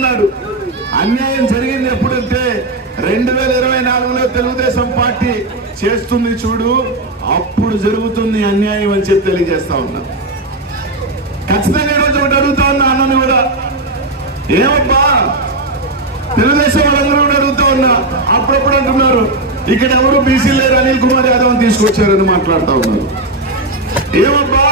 ఉన్నాడు. అన్యాయం జరిగింది ఎప్పుడంటే 2024లో తెలుగుదేశం పార్టీ చేస్తుంది చూడు, అప్పుడు జరుగుతుంది అన్యాయం అని చెప్పి తెలియజేస్తా ఉన్నా. ఖచ్చితంగా ఈరోజు ఒకటి అడుగుతా ఉన్నా అన్నని కూడా, ఏమబ్బా తెలుగుదేశం వాళ్ళందరూ కూడా అడుగుతా ఉన్నా. అప్పుడప్పుడు అంటున్నారు ఇక్కడ ఎవరు బీసీ లేరు, అనిల్ కుమార్ యాదవ్ తీసుకొచ్చారని మాట్లాడుతూ ఉన్నారు. ఏమబ్బా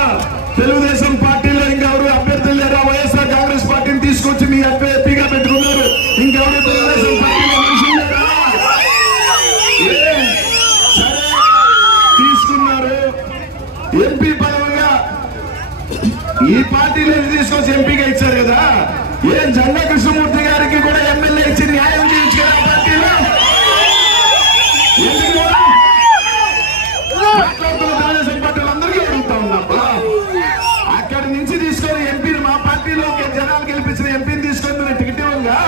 తెలుగుదేశం పార్టీలో ఇంకెవరు అభ్యర్థులు లేరా, వైఎస్ఆర్ కాంగ్రెస్ పార్టీని తీసుకొచ్చి మీ ఎంపీగా పెట్టుకున్నారు, ఇంకెవరు తెలుగుదేశం పార్టీలో మనుషులు లేరా? సరే తీసుకున్నారు, ఎంపీ పదవిగా ఈ పార్టీలో తీసుకొచ్చి ఎంపీగా ఇచ్చారు కదా, ఏం జంగా కృష్ణమూర్తి గారికి కూడా ఎమ్మెల్యే ఇచ్చి న్యాయం చేయొచ్చు కదా పార్టీలో? మాట్లాడుతున్న తెలుగుదేశం పార్టీలు అందరికీ అడుగుతా ఉన్నప్పుడు అక్కడి నుంచి తీసుకొని ఎంపీని మా పార్టీలో జనాలు గెలిపించిన ఎంపీని తీసుకొని మీరు టికెట్ ఇవ్వగా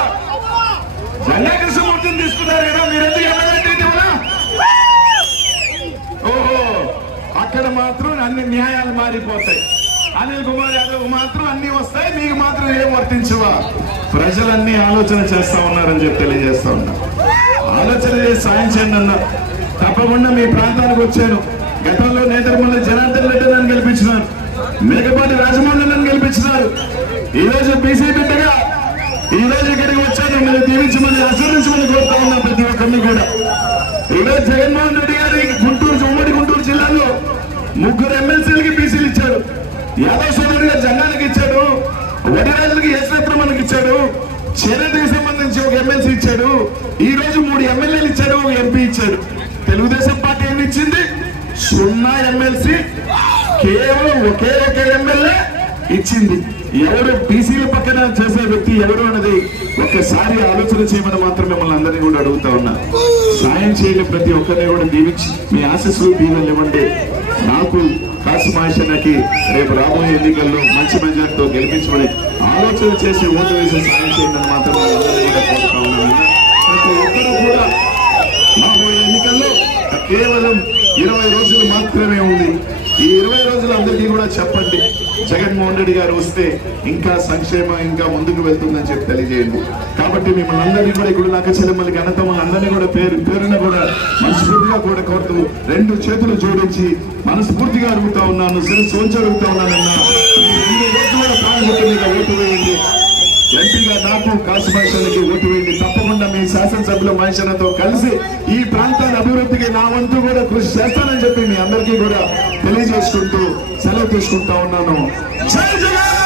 జంగా కృష్ణమూర్తిని తీసుకున్నారు కదా, మీరు ఎందుకు ఎమ్మెల్యే టికెట్ ఇవ్వరా? ఓహో, అక్కడ మాత్రం అన్ని న్యాయాలు మారిపోతాయి. అనిల్ కుమార్ యాదవ్ మాత్రం అన్ని వస్తాయి, మీకు మాత్రం ఏం వర్తించవా? ప్రజలన్నీ ఆలోచన చేస్తా ఉన్నారని చెప్పి తెలియజేస్తా ఉన్నా. ఆలోచన చేసి సాయం చేయండి అన్న. తప్పకుండా మీ ప్రాంతానికి వచ్చాను. గతంలో నేతృమల్లి జనార్దన్ రెడ్డి నన్ను గెలిపించినారు, మేకపాటి రాజమోహన్ నన్ను గెలిపించినారు. ఈ రోజు బీసీ బిడ్డగా ఈ రోజు ఇక్కడికి వచ్చాను. మీరు దీవించమని ఆశీర్వించమని కోరుతా ఉన్నా ప్రతి ఒక్కరిని కూడా. ఈరోజు జగన్మోహన్ రెడ్డి గారి ఉమ్మడి గుంటూరు జిల్లాలో 3 ఎమ్మెల్సీలకి బీసీలు ఇచ్చాడు. యాదవ్ సోదరు గారు జంగానికి ఇచ్చాడు, వడిరాజులకి యశ్వత్రమణకి ఇచ్చాడు, చేనేతకి సంబంధించి ఒక ఎమ్మెల్సీ ఇచ్చాడు. ఈ రోజు 3 ఎమ్మెల్యేలు ఇచ్చాడు, ఒక ఎంపీ ఇచ్చాడు. తెలుగుదేశం పార్టీ ఏమి ఇచ్చింది? 0 ఎమ్మెల్సీ, కేవలం ఒకే ఒక ఎమ్మెల్యే ఇచ్చింది. ఎవరు బీసీల పక్కన చేసే వ్యక్తి ఎవరు అన్నది ఒక్కసారి ఆలోచన చేయమని మాత్రం మిమ్మల్ని అందరినీ కూడా అడుగుతా ఉన్నా. సాయం చేయని ప్రతి ఒక్కరిని కూడా దీవించి మీ ఆశీస్సులు దీవెనలు ఇవ్వండి. నాకు కాసు మాషన్నకి రేపు రాబోయే ఎన్నికల్లో మంచి మెజార్టీతో గెలిపించమని ఆలోచన చేసి ఓటు వేసి సాయం చేయండి మాత్రం అందరినీ కూడా కోరుతా ఉన్నాను. ప్రతి ఒక్కరూ కూడా రాబోయే ఎన్నికల్లో కేవలం 20 రోజులు మాత్రమే ఉంది. ఈ 20 రోజులు అందరికీ కూడా చెప్పండి, జగన్మోహన్ రెడ్డి గారు వస్తే ఇంకా సంక్షేమం ఇంకా ముందుకు వెళ్తుందని చెప్పి తెలియజేయండి. కాబట్టి మిమ్మల్ని అందరినీ కూడా ఇక్కడ నాకు చెల్లెమ్మలకి అన్నతమ్మల్ని అందరినీ కూడా పేరున కూడా మనస్ఫూర్తిగా కూడా కోరుతూ 2 చేతులు జోడించి మనస్ఫూర్తిగా అడుగుతా ఉన్నాను, శిరస్సు వంచి అడుగుతా ఉన్నానన్నా. 2 రోజులు కూడా ప్రాణభూతులుగా ఓటు వేయండి. ఎంపీగా నాకు కాసు మహేశ్వరికి ఓటు వేయండి. తప్పకుండా మీ శాసనసభ్యుల మహేశ్వరతో కలిసి ఈ ప్రాంతాల అభివృద్ధికి నా వంతు కూడా కృషి చేస్తానని చెప్పి మీ అందరికీ కూడా తెలియజేసుకుంటూ సెలవు తీసుకుంటా ఉన్నాను. జై జగన్.